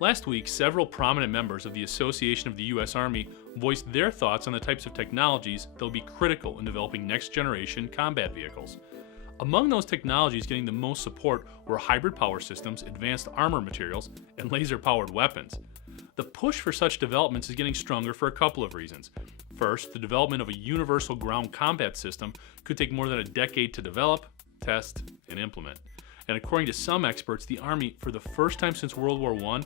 Last week, several prominent members of the Association of the U.S. Army voiced their thoughts on the types of technologies that will be critical in developing next-generation combat vehicles. Among those technologies getting the most support were hybrid power systems, advanced armor materials, and laser-powered weapons. The push for such developments is getting stronger for a couple of reasons. First, the development of a universal ground combat system could take more than a decade to develop, test, and implement. And according to some experts, the Army, for the first time since World War I,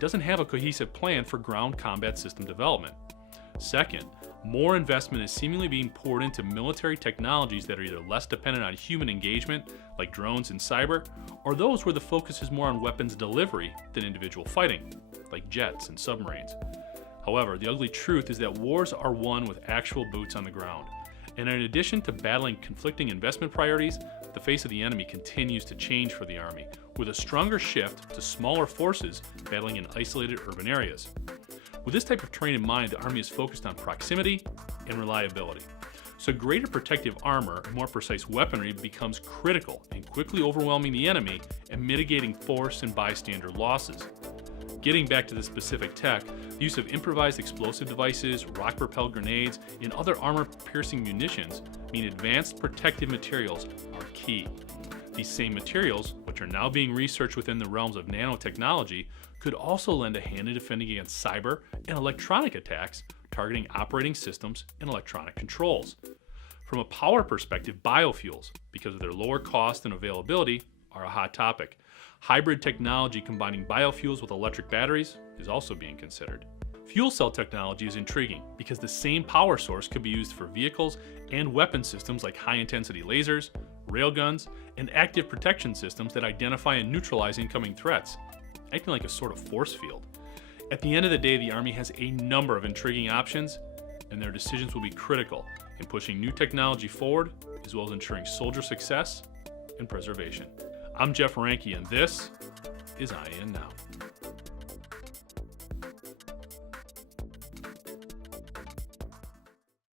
doesn't have a cohesive plan for ground combat system development. Second, more investment is seemingly being poured into military technologies that are either less dependent on human engagement, like drones and cyber, or those where the focus is more on weapons delivery than individual fighting, like jets and submarines. However, the ugly truth is that wars are won with actual boots on the ground. And in addition to battling conflicting investment priorities, the face of the enemy continues to change for the Army, with a stronger shift to smaller forces battling in isolated urban areas. With this type of terrain in mind, the Army is focused on proximity and reliability. So greater protective armor and more precise weaponry becomes critical in quickly overwhelming the enemy and mitigating force and bystander losses. Getting back to the specific tech, the use of improvised explosive devices, rocket-propelled grenades, and other armor-piercing munitions mean advanced protective materials are key. These same materials, which are now being researched within the realms of nanotechnology, could also lend a hand in defending against cyber and electronic attacks targeting operating systems and electronic controls. From a power perspective, biofuels, because of their lower cost and availability, are a hot topic. Hybrid technology combining biofuels with electric batteries is also being considered. Fuel cell technology is intriguing because the same power source could be used for vehicles and weapon systems like high-intensity lasers, railguns, and active protection systems that identify and neutralize incoming threats, acting like a sort of force field. At the end of the day, the Army has a number of intriguing options, and their decisions will be critical in pushing new technology forward, as well as ensuring soldier success and preservation. I'm Jeff Ranke, and this is IEN Now.